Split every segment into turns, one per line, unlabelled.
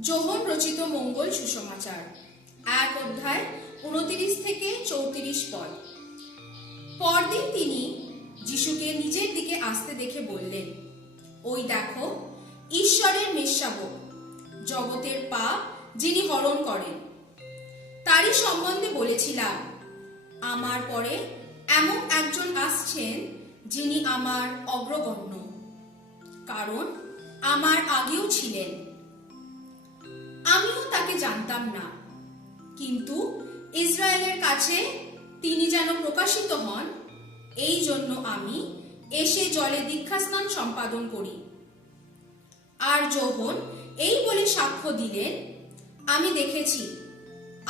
যোহন রচিত মঙ্গল সুসমাচার। এক অধ্যায় উনতিরিশ থেকে চৌত্রিশ পদ। পরদিন তিনি যিশুকে নিজের দিকে আসতে দেখে বললেন, ওই দেখো, ঈশ্বরের মেষশাবক জগতের পা যিনি হরণ করেন। তারই সম্বন্ধে বলেছিলাম, আমার পরে এমন একজন আসছেন যিনি আমার অগ্রগণ্য। কারণ, আমার আগেও ছিলেন। তাকে জানতাম না। কিন্তু ইসরায়েলের কাছে তিনি যেন প্রকাশিত হন, এই জন্য আমি এসে জলে দীক্ষাস্নান সম্পাদন করি। আর যৌবন এই বলে সাক্ষ্য দিলেন, আমি দেখেছি,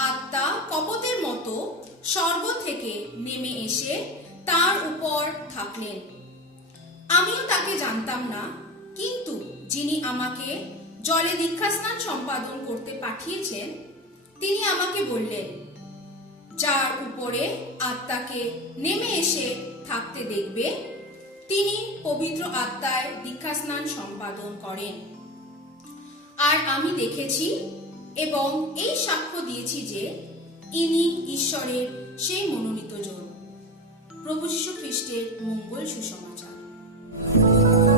আত্মা কপতের মতো স্বর্গ থেকে নেমে এসে তার উপর থাকলেন। আমিও তাকে জানতাম না, কিন্তু যিনি আমাকে জলে দীক্ষাস্নান সম্পাদন করতে পাঠিয়েছেন, তিনি আমাকে বললেন, যার উপরে আত্মাকে নেমে এসে থাকতে দেখবে, তিনি পবিত্র আত্মায় দীক্ষাস্নান সম্পাদন করেন। আর আমি দেখেছি এবং এই সাক্ষ্য দিয়েছি যে ইনি ঈশ্বরের সেই মনোনীত জন। প্রভু যীশু খ্রিস্টের মঙ্গল সুসমাচার।